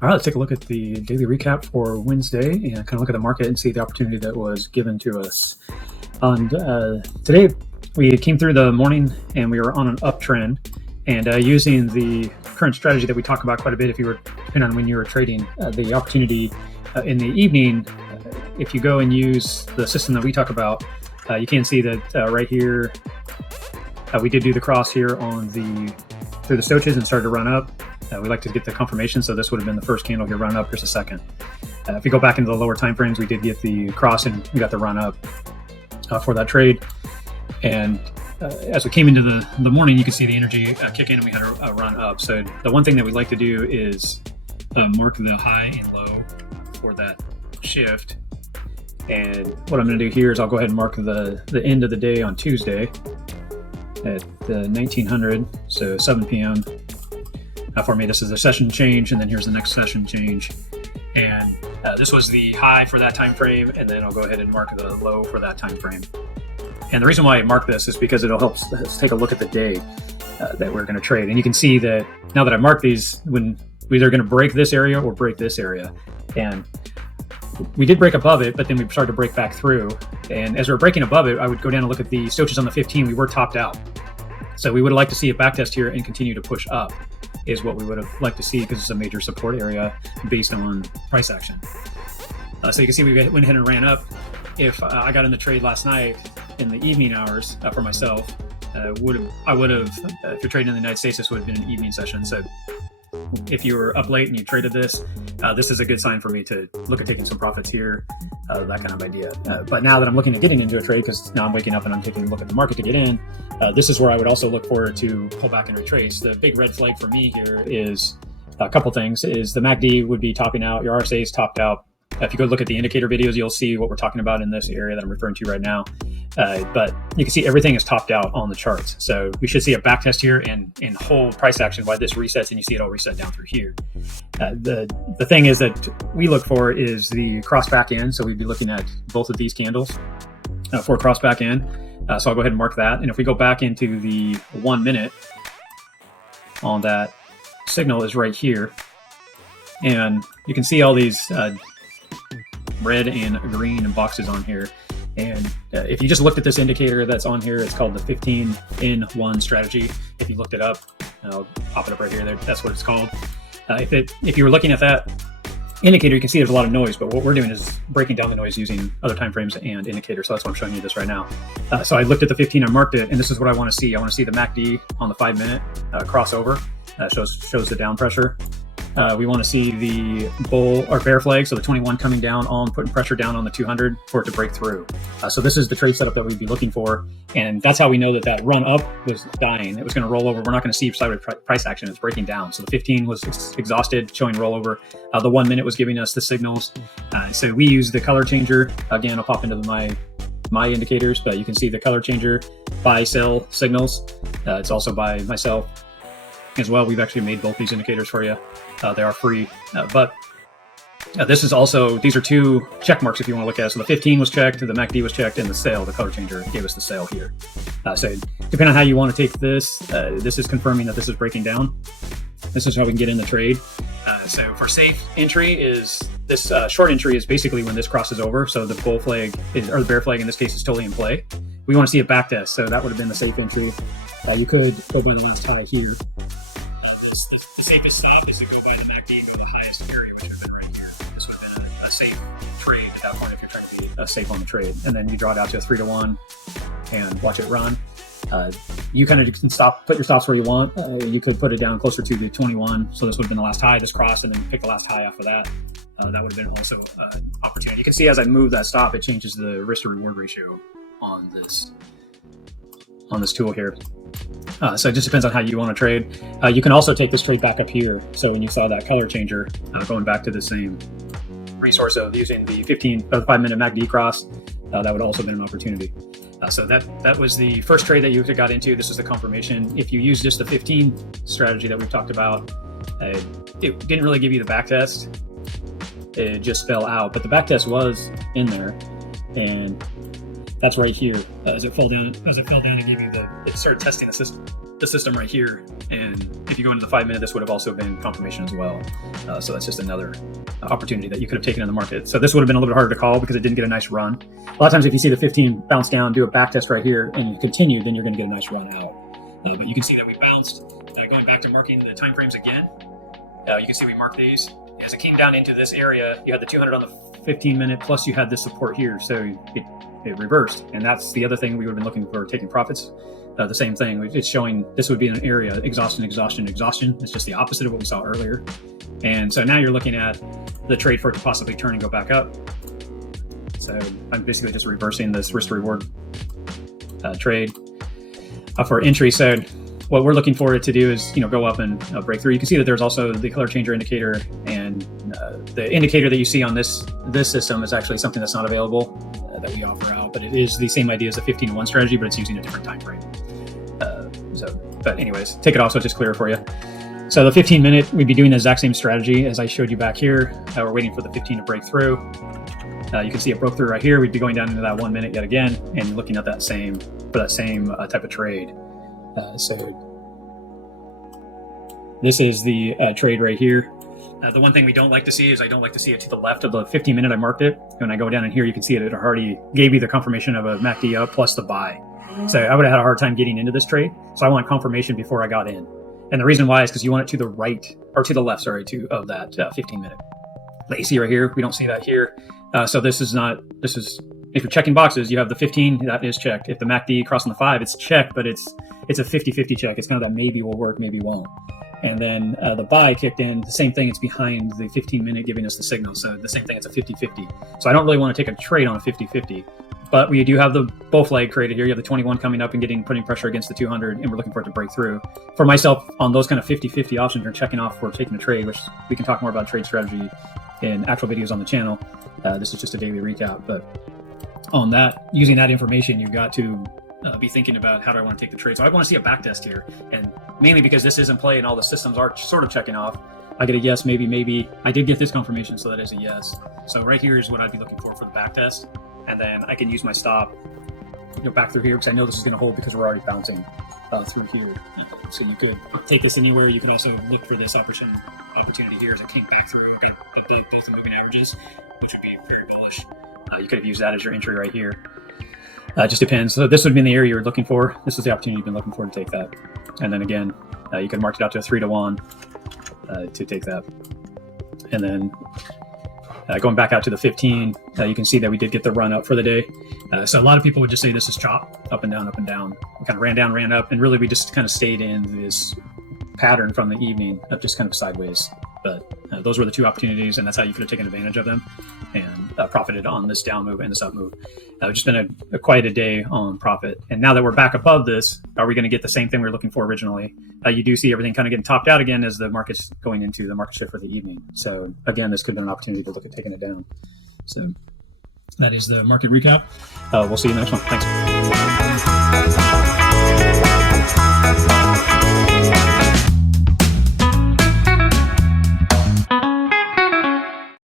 All right, let's take a look at the daily recap for Wednesday and kind of look at the market and see the opportunity that was given to us. And today we came through the morning and we were on an uptrend, and using the current strategy that we talk about quite a bit, if you were, depending on when you were trading, the opportunity in the evening, if you go and use the system that we talk about, you can see that right here, we did do the cross here on through the stochastics and started to run up. We like to get the confirmation, so this would have been the first candle here, run up. Here's the second. If you go back into the lower time frames, we did get the cross and we got the run up for that trade. And as we came into the morning, you can see the energy kick in and we had a run up. So the one thing that we like to do is mark the high and low for that shift. And what I'm going to do here is I'll go ahead and mark the end of the day on Tuesday at 1900, so 7 p.m. For me, this is a session change, and then here's the next session change. And this was the high for that time frame, and then I'll go ahead and mark the low for that time frame. And the reason why I mark this is because it'll help us take a look at the day that we're going to trade. And you can see that now that I marked these, when we're either going to break this area or break this area. And we did break above it, but then we started to break back through. And as we were breaking above it, I would go down and look at the stochastics on the 15. We were topped out. So we would like to see a backtest here and continue to push up is what we would have liked to see, because it's a major support area based on price action. So you can see we went ahead and ran up. If I got in the trade last night in the evening hours for myself, I would have, if you're trading in the United States, this would have been an evening session. So if you were up late and you traded this, this is a good sign for me to look at taking some profits here, that kind of idea. But now that I'm looking at getting into a trade, because now I'm waking up and I'm taking a look at the market to get in, this is where I would also look forward to pull back and retrace. The big red flag for me here is a couple things. Is the MACD would be topping out, your RSA is topped out. If you go look at the indicator videos, you'll see what we're talking about in this area that I'm referring to right now. But you can see everything is topped out on the charts. So we should see a back test here and hold price action while this resets, and you see it all reset down through here. The thing is that we look for is the cross back in. So we'd be looking at both of these candles for cross back in. So I'll go ahead and mark that. And if we go back into the 1 minute on that, signal is right here. And you can see all these red and green boxes on here. And if you just looked at this indicator that's on here, it's called the 15 in 1 strategy. If you looked it up, I'll pop it up right here. That's what it's called. If you were looking at that indicator, you can see there's a lot of noise, but what we're doing is breaking down the noise using other time frames and indicators. So that's why I'm showing you this right now. So I looked at the 15, I marked it, and this is what I want to see. I want to see the MACD on the 5 minute crossover. Shows the down pressure. We want to see the bull or bear flag, so the 21 coming down on, putting pressure down on the 200 for it to break through. So this is the trade setup that we'd be looking for, and that's how we know that run up was dying. It was going to roll over. We're not going to see sideways price action. It's breaking down. So the 15 was exhausted, showing rollover. The 1 minute was giving us the signals. So we use the color changer. Again, I'll pop into my indicators, but you can see the color changer buy sell signals. It's also by myself as well. We've actually made both these indicators for you. They are free, but this is also, these are 2 check marks if you want to look at it. So the 15 was checked, the MACD was checked, and the sale, the color changer gave us the sale here. So depending on how you want to take this, this is confirming that this is breaking down. This is how we can get in the trade. So for safe entry is this short entry is basically when this crosses over. So the bull flag or the bear flag in this case is totally in play. We want to see a back test. So that would have been the safe entry. You could go by the last high here. The safest stop is to go by the MACD and go to the highest area, which would have been right here. This would have been a safe trade at that point if you're trying to be safe on the trade. And then you draw it out to a 3-to-1 and watch it run. You kind of can put your stops where you want. You could put it down closer to the 21. So this would have been the last high, this cross, and then pick the last high off of that. That would have been also an opportunity. You can see as I move that stop, it changes the risk to reward ratio on this tool here. So it just depends on how you want to trade. You can also take this trade back up here. So when you saw that color changer, going back to the same resource of using the 5 minute MACD cross, that would also have been an opportunity. So that was the first trade that you got into. This is the confirmation. If you use just the 15 strategy that we've talked about, it didn't really give you the back test. It just fell out, but the back test was in there, and that's right here. As it fell down and gave you it started testing the system. the system right here. And if you go into the 5 minute, this would have also been confirmation as well. So that's just another opportunity that you could have taken in the market. So this would have been a little bit harder to call because it didn't get a nice run. A lot of times if you see the 15 bounce down, do a back test right here, and you continue, then you're going to get a nice run out. But you can see that we bounced. Going back to marking the time frames again, you can see we marked these. As it came down into this area, you had the 200 on the 15 minute, plus you had this support here. So it reversed. And that's the other thing we would have been looking for, taking profits. The same thing, it's showing this would be an area, exhaustion, exhaustion, exhaustion. It's just the opposite of what we saw earlier. And so now you're looking at the trade for it to possibly turn and go back up. So I'm basically just reversing this risk to reward trade for entry. So what we're looking for it to do is, go up and break through. You can see that there's also the color changer indicator, and the indicator that you see on this system is actually something that's not available that we offer out, but it is the same idea as the 15-to-1 strategy, but it's using a different time frame. But anyways, take it off so it's just clearer for you. So the 15 minute, we'd be doing the exact same strategy as I showed you back here. We're waiting for the 15 to break through. You can see it broke through right here. We'd be going down into that 1 minute yet again and looking at that same type of trade. So this is the trade right here. The one thing we don't like to see is I don't like to see it to the left of the 15 minute I marked it. When I go down in here, you can see it already gave you the confirmation of a MACD up plus the buy. So I would have had a hard time getting into this trade. So I want confirmation before I got in. And the reason why is because you want it to the right, or to the left, sorry, of that 15 minute. That you see right here, we don't see that here. So this is, if you're checking boxes, you have the 15, that is checked. If the MACD crossing the 5, it's checked, but it's a 50-50 check. It's kind of that maybe will work, maybe won't. And then the buy kicked in, the same thing, it's behind the 15 minute giving us the signal. So the same thing, it's a 50-50. So I don't really want to take a trade on a 50-50, but we do have the bull flag created here. You have the 21 coming up and putting pressure against the 200, and we're looking for it to break through. For myself, on those kind of 50-50 options, you're checking off for taking a trade, which we can talk more about trade strategy in actual videos on the channel. This is just a daily recap, but on that, using that information, you've got to be thinking about how do I want to take the trade. So I want to see a back test here, and mainly because this is in play and all the systems are sort of checking off, I get a yes, maybe. I did get this confirmation, so that is a yes. So right here is what I'd be looking for the back test, and then I can use my stop, back through here, because I know this is going to hold because we're already bouncing through here. So you could take this anywhere. You can also look for this opportunity here as it came back through both the moving averages, which would be very bullish. You could have used that as your entry right here. Just depends. So this would be in the area you're looking for. This is the opportunity you've been looking for to take that. And then again, you could mark it out to a 3-to-1 to take that. And then going back out to the 15, you can see that we did get the run up for the day. So a lot of people would just say this is chop, up and down, up and down. We kind of ran down, ran up, and really we just kind of stayed in this pattern from the evening of just kind of sideways. But those were the two opportunities, and that's how you could have taken advantage of them and profited on this down move and this up move. Just been quite a day on profit. And now that we're back above this, are we going to get the same thing we were looking for originally? You do see everything kind of getting topped out again as the market's going into the market shift for the evening. So again, this could have been an opportunity to look at taking it down. So that is the market recap. We'll see you in the next one. Thanks.